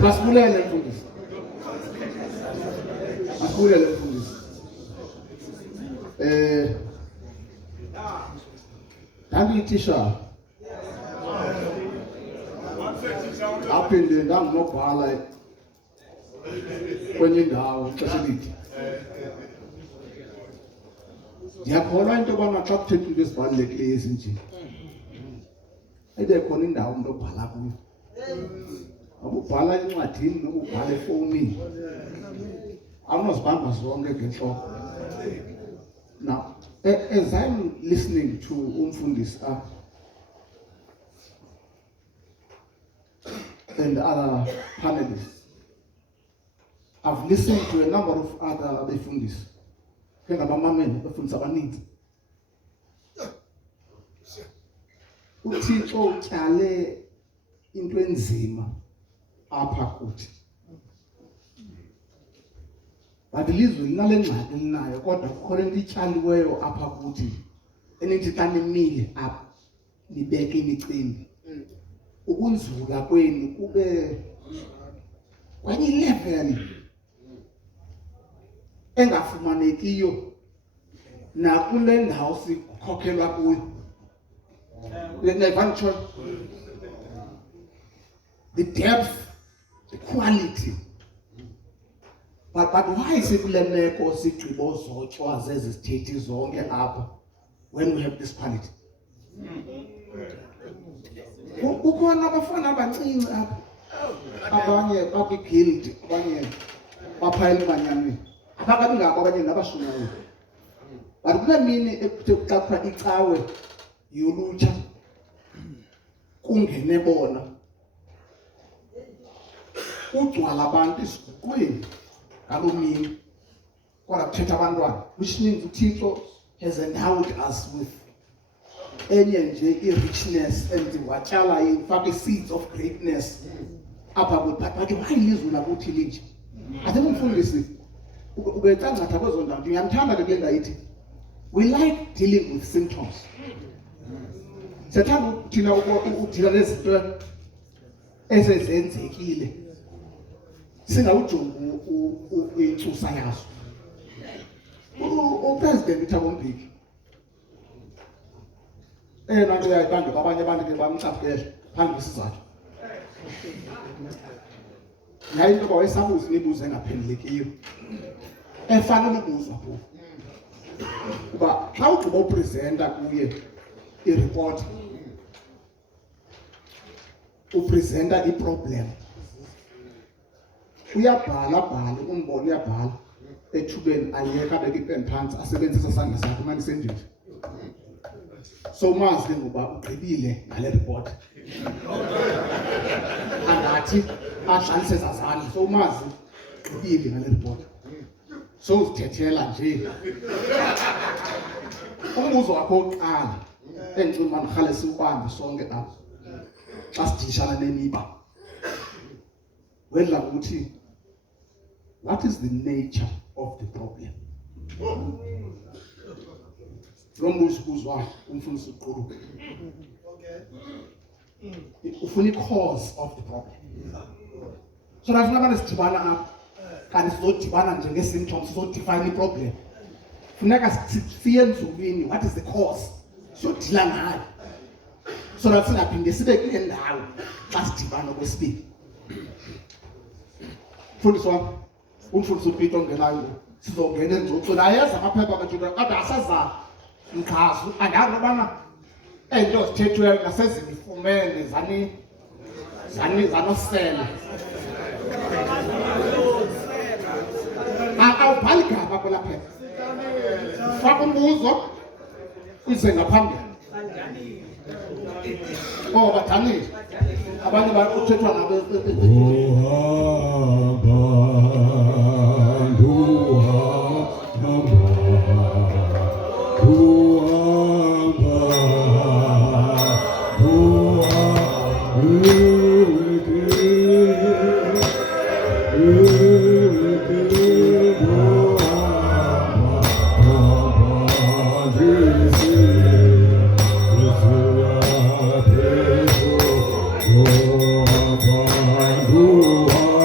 Masibulele mfundisi. Masibulele mfundisi. Ndangiyi-teacher. Aphinde ndanginobhala kwenye indawo ixesha elide. Ndiyakholwa into yobana xa kuthethwa into ezibalulekileyo ezinje, ibe khona indawo umntu obhala kuyo. Akubhala encwadini nokubhala efowunini. Awunozibamba zonke ngentloko. Now, as I'm listening to umfundisi and other panelists, I've listened to a number of other befundisi. Ngabamamela befundisi abaninzi. Uthixo utyale into enzima apha kuthi. But ilizwe linale ngxaki linayo, kodwa kukhona into ityaliweyo apha kuthi enithi xa nimile apha nibeke imicimbi. Ukunzula kwenu kube kwenye level engafumanekiyo nakule ndawo sikhokhelwa kuyo. The depth, the quality. But why sikule meko sigqibo zotywa zezi zithethi zonke apha when we have this quality? Kukhona abafana abancinci apha, abanye bakwi-guild, abanye baphayela emanyaneni, abakabi ngabo abanye nabashunayo. But kule mini ekuthe kuxapha icawe yolutsha kungene bona ugcwala abantu esiguqweni ngaloo mini kodwa kuthetha abantwana, which means uThixo has endowed us with enye nje i-richness and watyala ifake seeds of greatness apha kuthi. But why ilizwe lakuthi linje? Ate umfundisi ubecangatha kwezo ndawo. Ndiyamthanda ke kule ndayithi we like dealing with symptoms. Sethanda thina udila nezinto ezenzekile singawujongi intsusa yazo. Upresident uThabo Mbeki nanto yayibande kwabanye abantu ke bamcaphukele phambi kwesizathu. Yayinto yoba wayesabuza imibuzo engaphendelekiyo efanele ubuzwa phofu. Kuba xa ugqiba upresenta kuye i-report, upresenta i-problem, uyabhala umbone uyabhala ethubeni ayeka abeke ipeni phantsi asebenzisa isandla sakhe manje sendile. So mazi ke ngoba ugqibile ngale report. Angathi adlalise zazandla. So mazi ugqibile ngale report. So uzithethela nje. Umbuzo wakho wokuqala engicinga uba nirhale siwubambe sonke apha xa sidishana nemiba wedla ukuthi what is the nature of the problem? Lo mbuzo uzwa umfundisi uqulu. Ufuna i-cause of the problem. So that's not about sidibana apha kanti sizodibana njenge-symptoms, sizodefine i-problem. Funeka siye enzulwini, what is the cause? Siyodila ngayo. So that singaphinde sibe kule ndawo xa sidibana okwesibili. Mfundisi wam, umfundisi uPeter ongenayo, sizongena enzuxweni. Ayeza amaphepha kaJuda, kodwa asaza mkhazu. Andazi ubana into zithethweyo nasezimifumene zanosela. Awubhali gama kwela phepha. Faka umbuzo uze ngaphambili. Badanile. Abanye bakuthethwa nabo. Oh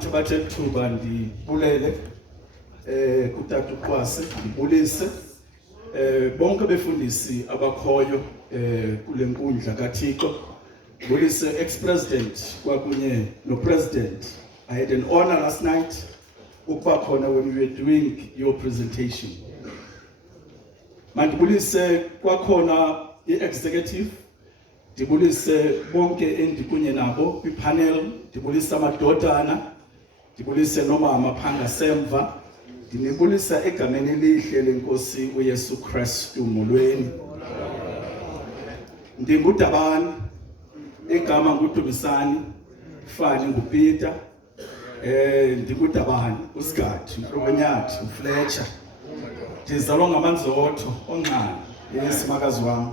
ngithabathe ithuba ndibulele kutata uQwase, ndibulise bonke befundisi abakhoyo kule nkundla kaThixo. Ndibulise ex-president kwakunye no-president. I had an honor last night ukuba khona when we were doing your presentation. Mandibulise kwakhona i-executive, ndibulise bonke endikunye nabo kwi-panel, ndibulise amadodana, ndibulise nomama phanga semva, ndinibulisa egameni elihle lenkosi uYesu Kristu molweni. Ndingudabani, igama nguDumisani, Fani nguPeter, ndingudabani, uSigathi, uNyathi, uFletcher. Ndizalwa ngamanzotho onqane, yesimakazi wami.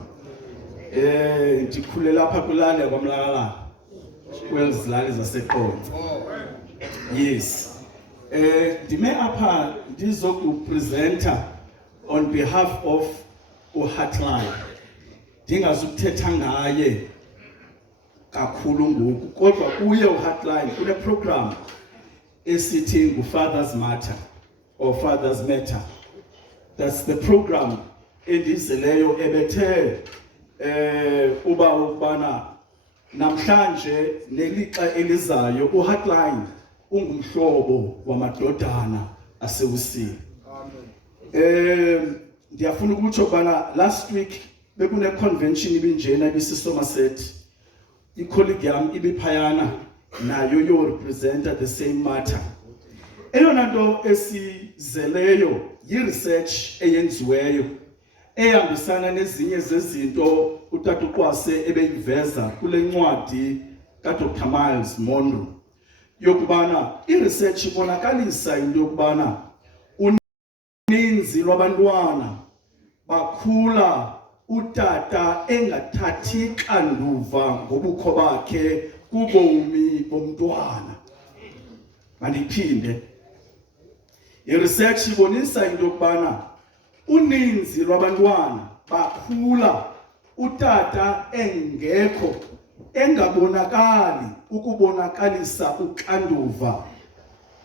Ndikhule lapha kulale kwaMlalala, kwezilali zaseQonce. Yes. Ndime apha ndizokupresenta on behalf of Heartline. Ndingazukuthetha ngaye kakhulu ngoku, kodwa kuye uHeartline kune program esithi nguFathers Matter or Fathers Matter. That's the program endizeleyo ebethe ubana namhlanje nelixa elizayo uHeartline ungumhlobo wamadodana asewusini. Ndiyafuna ukutsho bana last week bekune convention ibinjena ebiseSomerset. I-colleague yami ibiphayana nayo yo representa the same matter. Eyona nto esizeleyo yi-research eyenziweyo ehambisana nezinye zezinto utata uQwase ebeyiveza kule ncwadi kaDr. Miles Monroe yokubana i-research ibonakalisa into yokubana uninzi lwabantwana bakhula utata engathathi xanduva ngobukho bakhe kubomi bomntwana. Mandiphinde, i-research ibonisa into yokubana uninzi lwabantwana bakhula utata engekho, engabonakali ukubonakalisa uxanduva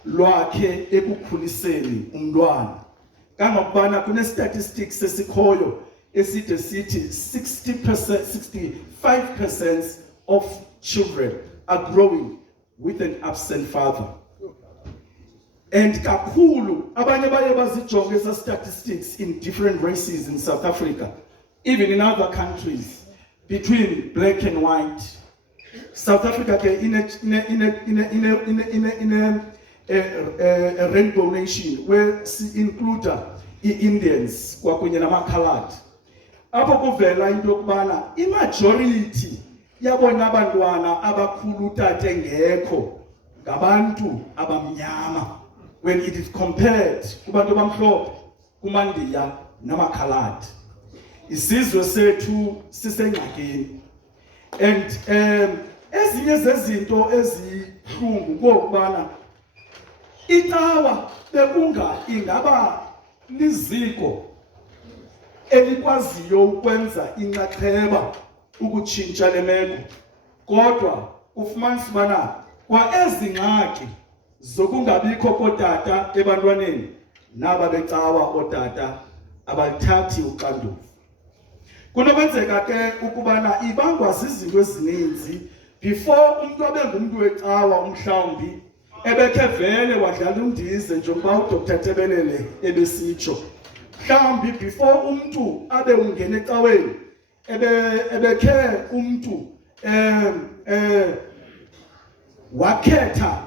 lwakhe ekukhuliseni umntwana. Kangokubana kune-statistics esikhoyo eside sithi 65% of children are growing with an absent father. And kakhulu abanye baye bazijonge esa statistics in different races in South Africa, even in other countries, between black and white. South Africa in a rainbow nation where include Indians kwakunye namakhaladi. Apho kuvela into yokubana imajority yabona abantwana abakhulu utata engekho ngabantu abamnyama when it is compared kubantu abamhlophe, kumandiya namakhaladi. Isizwe sethu sisengxakini. And ezinye zezinto ezihlungu kokubana icawa bekunga ingaba liziko elikwaziyo ukwenza inxaxheba ukutshintsha le meko, kodwa ufumanisa ubana kwa ezingxaki zokungabikho kotata ebantwaneni naba becawa otata abalithathi uxanduva. Kunokwenzeka ke ukubana ibangwa zizinto ezininzi before umuntu abe ngumuntu wecawa umhlawumbi ebekhe vele wadlala undize njengoba uDr. Tebelele ebesitsho. Mhlawumbi before umuntu abe ungena ecaweni ebekhe umuntu wakhetha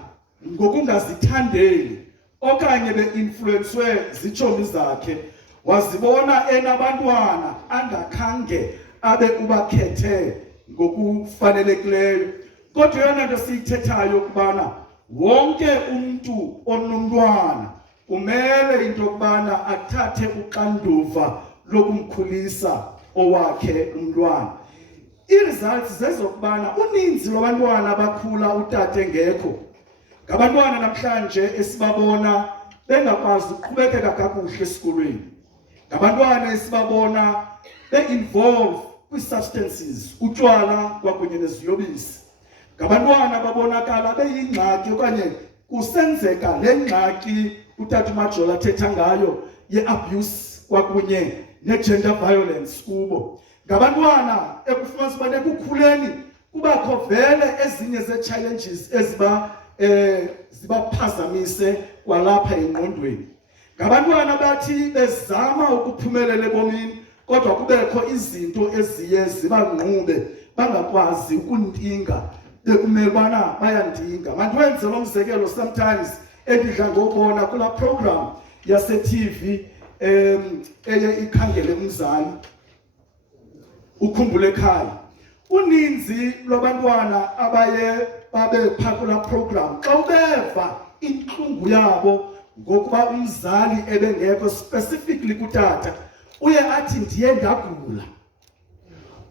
ngokungazithandeli okanye be-influencwe zitshomi zakhe, wazibona enabantwana angakhange abe ubakhethe ngokufanelekileyo. Kodwa yona nto siyithethayo ukubana wonke umuntu onomntwana kumele into yokubana athathe uxanduva lokumkhulisa owakhe umntwana. I-results zezokubana uninzi lwabantwana abakhula utata engekho ngabantwana namhlanje esibabona bengakwazi ukuqhubekeka kakuhle esikolweni, ngabantwana esibabona be-involve kwi-substances, utywala kwakunye neziyobisi, ngabantwana babonakala beyingxaki okanye kusenzeka lengxaki utata uMajola athetha ngayo ye-abuse kwakunye ne-gender violence kubo. Ngabantwana ekufumanisa uba ekukhuleni kubakho vele ezinye ze-challenges zibaphazamise kwalapha engqondweni. Ngabantwana bathi bezama ukuphumelela ebomini kodwa kubekho izinto eziye zibanqube bangakwazi ukuntinga bekumele bana bayandinga. Mandiwenze lo mzekelo sometimes endidla ngobona kula program yase-TV eye ikhangele umzali ukhumbule ekhaya. Uninzi lwabantwana abaye babe phakula program xa ubeva inhlungu yabo ngokuba umzali ebengekho specifically kutata uye athi ndiye ndagula,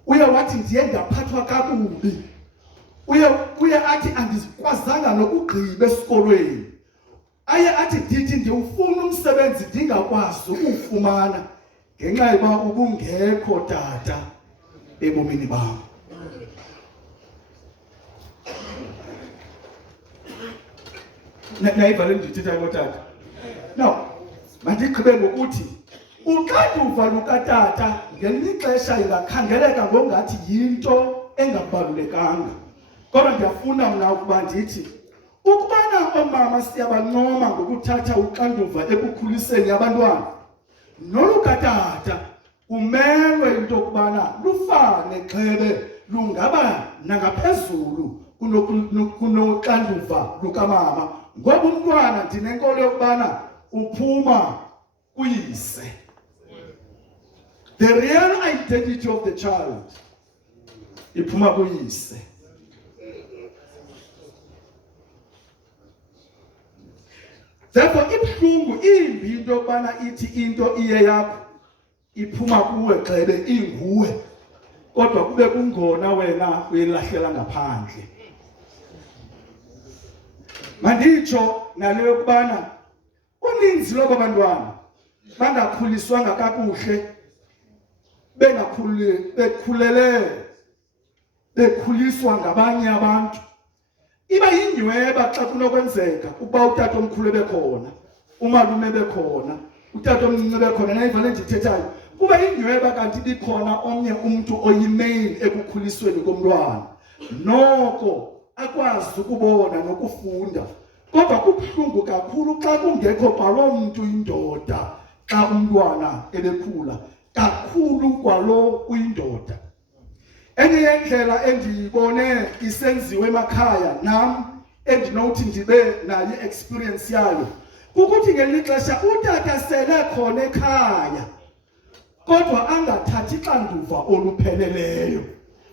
uye wathi ndiye ndaphathwa kakubi, uye athi andikwazanga nokugqiba esikolweni, aye athi ndithi ndiwufuna umsebenzi ndingakwazi ukufumana ngenxa yoba ubungekho tata ebomini bam. Nayiva le ndithetha ngotata. Now, mandigqibe ngokuthi uxanduva lukatata ngelinye ixesha ingakhangeleka ngongathi yinto engabalulekanga. Kodwa ndiyafuna mna ukuba ndithi ukubana oomama siyabancoma ngokuthatha uxanduva ekukhuliseni abantwana, nolukatata kumelwe into yokubana lufane xhebe lungaba nangaphezulu kunoxanduva lukamama. Ngoba umntwana ndinenkolo yokubana uphuma kuyise. The real identity of the child iphuma kuyise. Therefore ibuhlungu imbi into yokubana ithi into iye yakho iphuma kuwe xhebe inguwe kodwa kube kungona wena uyilahlela ngaphandle. Manditsho nale yokubana uninzi lwabantwana bangakhuliswanga kakuhle, bekhuliswa ngabanye abantu. Iba yinyweba xa kunokwenzeka ukuba utata omkhulu bekhona, umalume bekhona, utata omncinci bekhona, nayiva le ndithethayo. Kuba yinyweba kanti bikhona omnye umntu oyimain ekukhulisweni komntwana, noko akwazi ukubona nokufunda. Kodwa kubuhlungu kakhulu xa kungekho kwaloo mntu indoda xa umntwana ebekhula, kakhulu kwalo uyindoda. Enye yendlela endiyibone isenziwe emakhaya nam endinothi ndibe nayo i-experience yayo kukuthi ngelinye ixesha utata sele khona ekhaya kodwa angathathi xanduva olupheleleyo.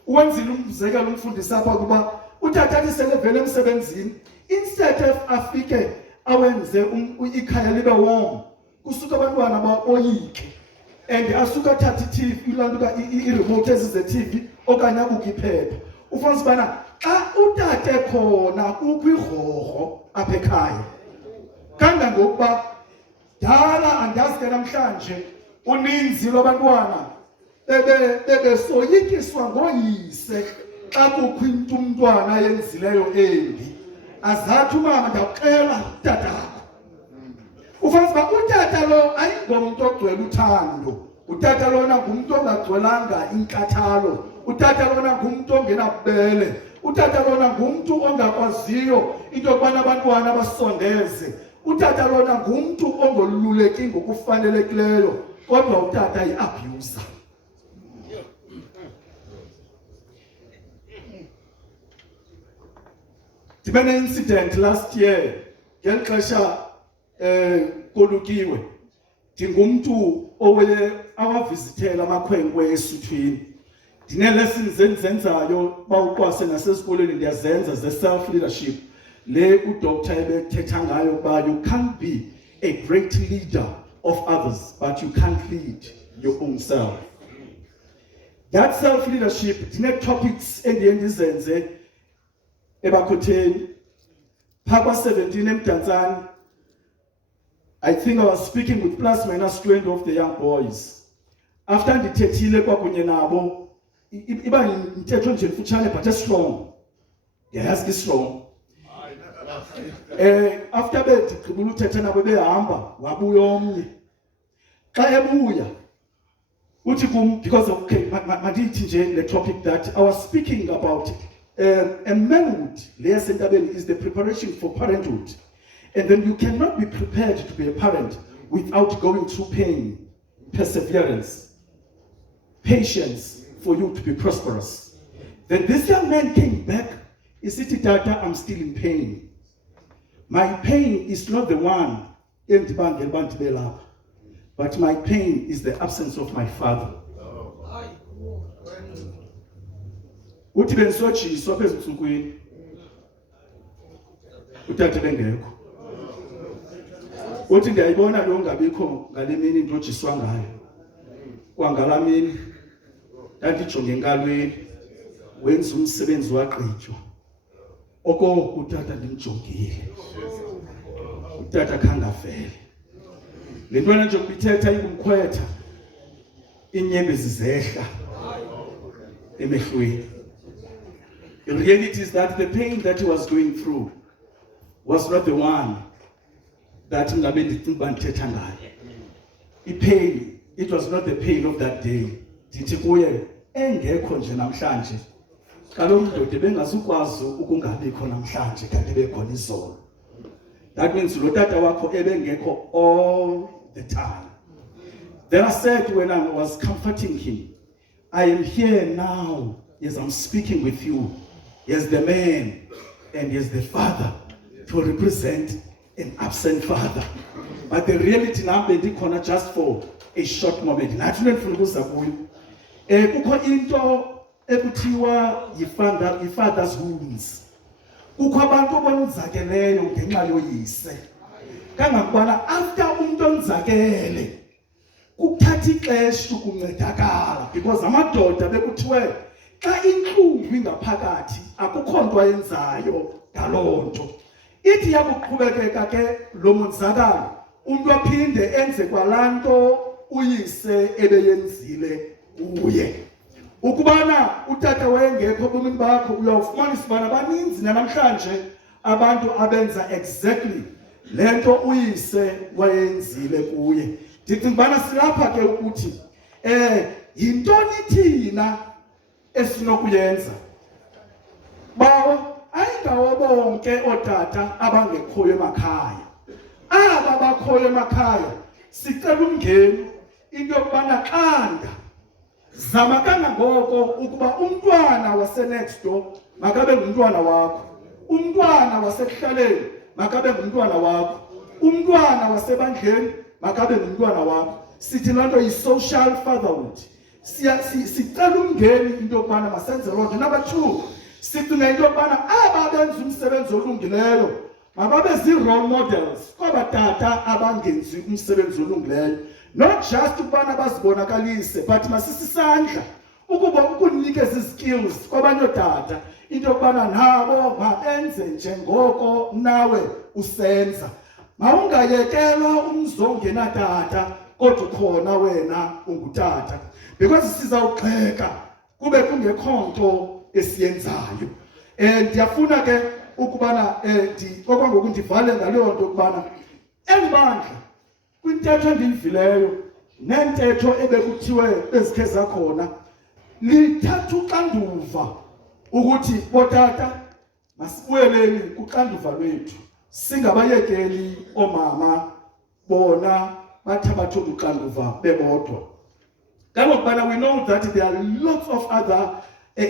Uwenzile umzekelo umfundisi apha ukuba utata athi sele vele emsebenzini, instead of afike awenze ikhaya libe warm, kusuka abantwana baoyike and asuka athathe i-TV, ilantuka i-remote ezize-TV okanye abuke iphepha. Ufumanisa ubana xa utata ekhona kukho irhorho apha ekhaya. Kangangokuba dala andazi ke namhlanje uninzi lwabantwana bebesoyikiswa ngoyise xa kukho into umntwana yenzileyo embi. Azathi umama ndakuxela tatakho. Ufanele uba utata lo ayingomntu ogcwele uthando. Utata lona ngumntu ongagcwelanga inkathalo. Utata lona ngumntu ongenabubele. Utata lona ngumntu ongakwaziyo into yokubana abantwana basondeze. Utata lona ngumntu ongoluleki ngokufanelekileyo. Kodwa utata yi-abuser. Ndibe ne-incident last year ngeli xesha kolukiwe. Ndingumntu owe awavizithela amakhwenkwe esuthwini. Ndine-lessons endizenzayo bawuqwase nasesikolweni ndiyazenza ze-self-leadership. Le udoktar ebethetha ngayo ukuba you can't be a great leader of others, but you can't lead your own self. That self-leadership, ndine-topics endiye ndizenze ebakhotheni. Papa 17 emdantsane. I think I was speaking with plus minus 20 of the young boys. After ndithethile kwakunye nabo, iba yintetho nje mfutshane but strong. Yes, it's strong. After bethi gqibula uthethe nabo behamba wabuya omnye. Xa ebuya uthi kum, because of mandithi nje the topic that I was speaking about, a manhood leyasentabeni is the preparation for parenthood, and then you cannot be prepared to be a parent without going through pain, perseverance, patience for you to be prosperous. Then this young man came back. He said, Tata, I'm still in pain. My pain is not the one, but my pain is the absence of my father. Uthi bensotshiswa phezu ntsukwini. Utata bengekho. Uthi ndiyayibona lo ngabikho ngale mini into ojiswa ngayo. Kwangala mini ndandijonge enkalweni wenza umsebenzi wagqitywa. Oko utata ndimjongile. Utata khange avele. Le ntwana nje kubithetha ingumkhwetha. Inyembezi zehla emehlweni. The reality is that the pain that he was going through was not the one that ngabe ndicinga uba ndithetha ngayo. I-pain, it was not the pain of that day. Ndithi kuye engekho nje namhlanje. Kaloku ndoda bengazukwazi ukungabikho namhlanje kanti bekhona izolo. That means lo tata wakho ebengekho all the time. Then I said when I was comforting him, I am here now as I'm speaking with you, as the man and as the father, to represent an absent father. But the reality now bendikhona just for a short moment. Nathi ndifuna ukuza kuyo. Kukho into ekuthiwa yi-father's wounds. Kukho abantu abonzakeleyo ngenxa yoyise. Kangakubana after umuntu onzakele kuthatha ixesha ukuncedakala, because amadoda bekuthiwe xa intlungu ingaphakathi akukho nto ayenzayo ngaloo nto. Ithi yakuqhubekeka ke lo monzakalo umuntu aphinde enze kwalaa nto uyise ebeyenzile kuye. Ukubana utata wayengekho ebomini bakho uyawufumanisa ubana baninzi namhlanje abantu abenza exactly le nto uyise wayenzile kuye. Ndicinga ubana silapha ke ukuthi yintoni thina esinokuyenza. Bawo ayingawo bonke ootata abangekhoyo emakhaya. Aba bakhoyo emakhaya sicela umngeni into yokubana qanda zama kangangoko ukuba umntwana wase-next door makabe ngumntwana wakho, umntwana wasekuhlaleni makabe ngumntwana wakho, umntwana wasebandleni makabe ngumntwana wakho. Sithi loo nto yi-social fatherhood. Sicela umngeni into yokubana masenze loo nto. Number 2, sicinga into yokubana aba benza umsebenzi olungileyo mababe zii-role models kwaba tata abangenzi umsebenzi olungileyo. Not just ukubana bazibonakalise, but masisisandla ukuba ukunikeza izikills kwabanye ootata into yokubana nabo mabenze njengoko nawe usenza. Mawungayekelwa umzongenatata kodwa khona wena ungutata, because sizawugxeka kube kungekho nto esiyenzayo. Ndiyafuna ke ukubana okwangoku ndivale ngaleyo nto ukubana elibandla kwintetho endiyivileyo nentetho ebekuthiwe ezikhe zakhona lithatha uxanduva ukuthi botata masibuyeleni kuxanduva lwethu, singabayekeli oomama bona bathabathe uxanduva bebodwa. Kangokubana we know that there are lots of other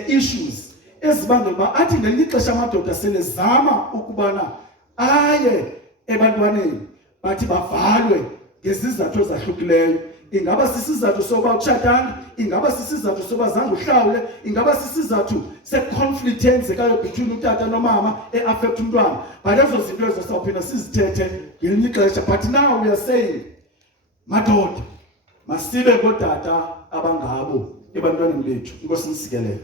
issues ezibangela uba athi ngelinye ixesha amadoda selezama ukubana aye ebantwaneni bathi bavalwe ngezizathu ezahlukileyo. Ingaba sisizathu soba utshatana, ingaba sisizathu soba zange uhlawule, ingaba sisizathu se-conflict eyenzekayo between utata nomama e-affect umntwana. But ezo zinto ezo sawuphinda sizithethe ngelinye ixesha. But now we are saying, madoda masibe ngootata abangabo ebantwaneni bethu. Inkosi nisikelele.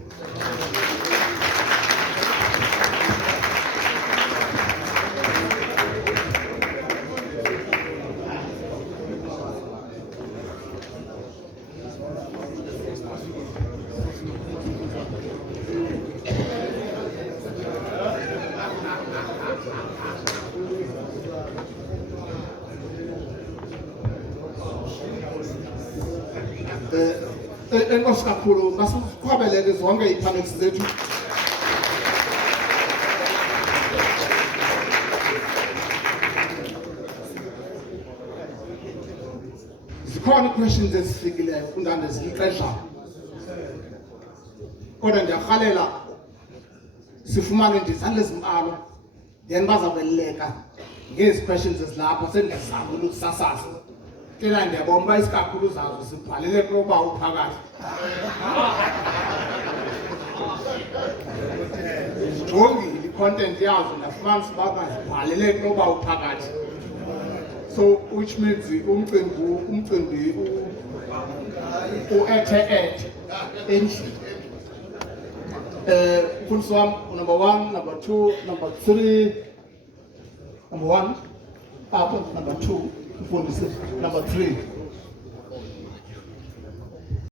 enkosi kakhulu masiqhwabeleke zonke ii-panels zethu. Zikhona ii-questions ezifikileyo undande zilixesha. Kodwa ndiyarhalela sifumane ndizandle ezimbalwa then bazawubeleka ngezi questions ezilapha sendiyazama ukusasaza. Tena ndiyabona uba isikakhulu zazo zibhalele kuloba uphakathi. Ndijongile i-content yazo ndafumanisa uba mazibhalele kuloba uphakathi. So which means umcimbi u-ethe-ethe endlini. Mfundisi wam, number 1, number 2, number 3, number 1, apho number 2, mfundisi, number 3.